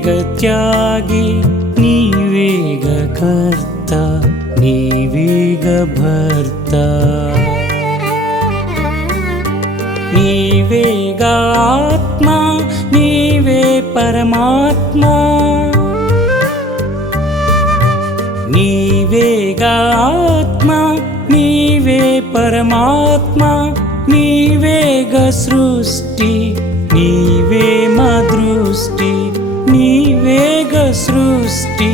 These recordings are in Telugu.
త్యాగి నీవేగ కర్త నీవేగ భర్త నీవేగ ఆత్మ నీవే పరమాత్మ నీవేగ ఆత్మ నీవే పరమాత్మ నీవేగ సృష్టి నీవే మా దృష్టి నీవేగ సృష్టి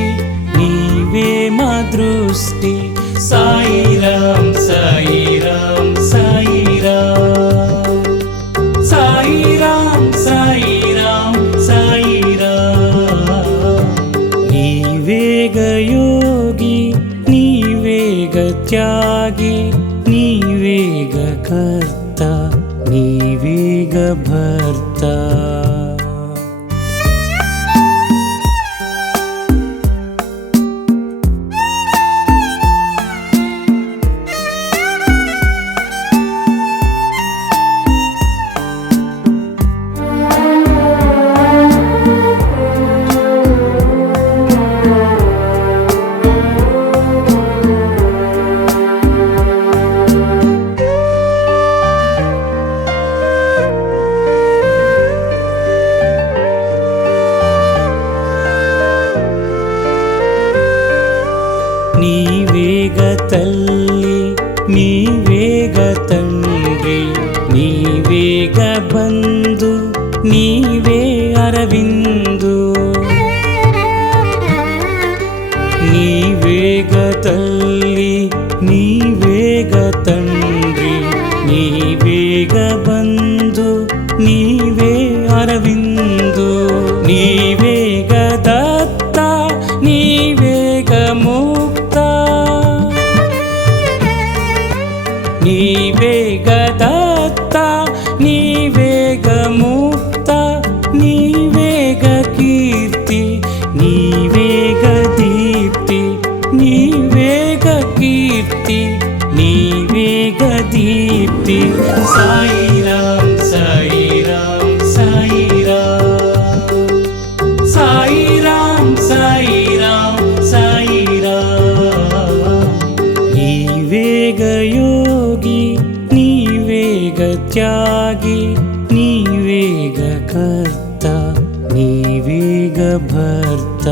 నీవే మా దృష్టి సాయిరాం సాయిరాం సాయిరాం సాయిరాం సాయిరాం సాయిరాం నీవేగ యోగి నీవేగ త్యాగి నీవేగ కర్త నీవేగ భర్త నీవేగ తల్లి నీవేగ తండ్రి నీవేగ బంధు నీవే అరవిందు నీవేగ తల్లి నీవేగ తండ్రి నీవేగ బంధు నీవే అరవిందు నీవేగ దత్త నీవేగ ముక్త నీవేగ దత్త నీవేగ ముక్త నీవేగ కీర్తి నీవేగ దీప్తి నీవేగ కీర్తి నీవేగ దీప్తి సాయిరాం సాయిరాం సాయిరాం సాయిరాం సాయిరాం సాయిరాం నీవేగ యోగి నీవేగ త్యాగి నీవేగ కర్త నీవేగ భర్త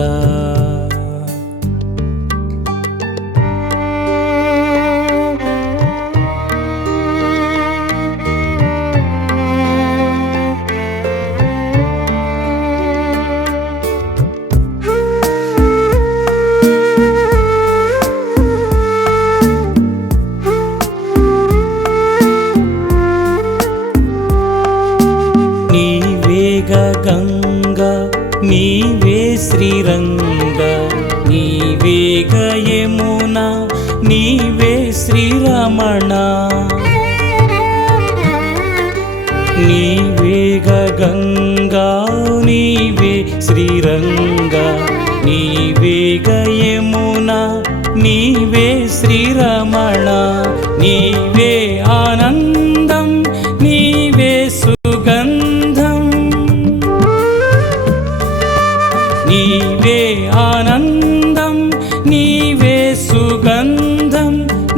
నీవేగ గంగా నీవే శ్రీరంగ నీవేగ యమున నీవే శ్రీరమణ నీవేగ గంగా నీవే శ్రీరంగ నీవేగ యమున నీవే శ్రీరమణ నీవే ఆనందం నీవే సుగంధం నీవే ఆనందం నీవే సుగంధం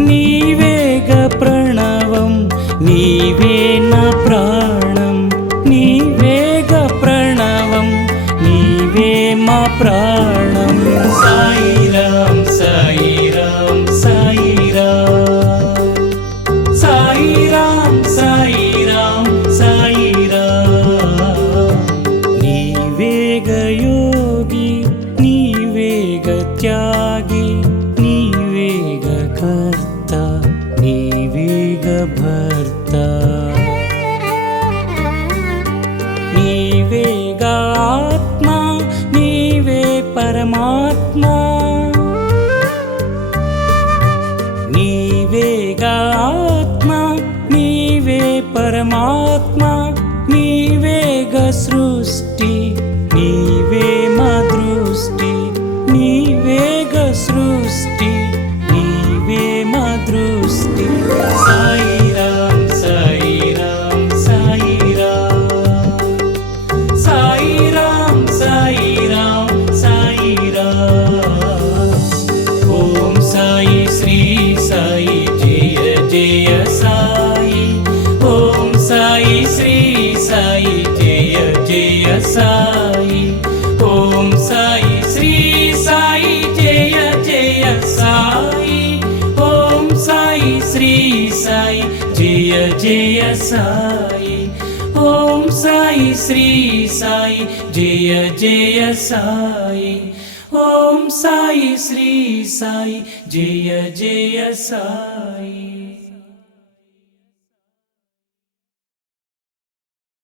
నీవేగ ప్రణవం నీవే నా ప్రాణం నీవేగ ప్రణవం నీవే మా ప్రాణం సాయిరాం సాయిరాం సాయిరాం సాయిరాం సాయిరాం సాయిరాం నీవేగ యోగి నీవేగ త్యాగి నీవేగ కర్త నీవేగ భర్త నీవేగ ఆత్మ నీవే పరమాత్మ నీవేగ ఆత్మ నీవే పరమాత్మ నీవేగ సృష్టి నీవే మా దృష్టి నీవేగ సృష్టి నీవే మా దృష్టి సాయిరాం సాయిరాం సాయిరాం సాయిరాం సాయిరాం జయ సాయి. ఓం సాయి శ్రీ సాయి జయ జయ సాయి. ఓం సాయి శ్రీ సాయి జయ జయ సాయి.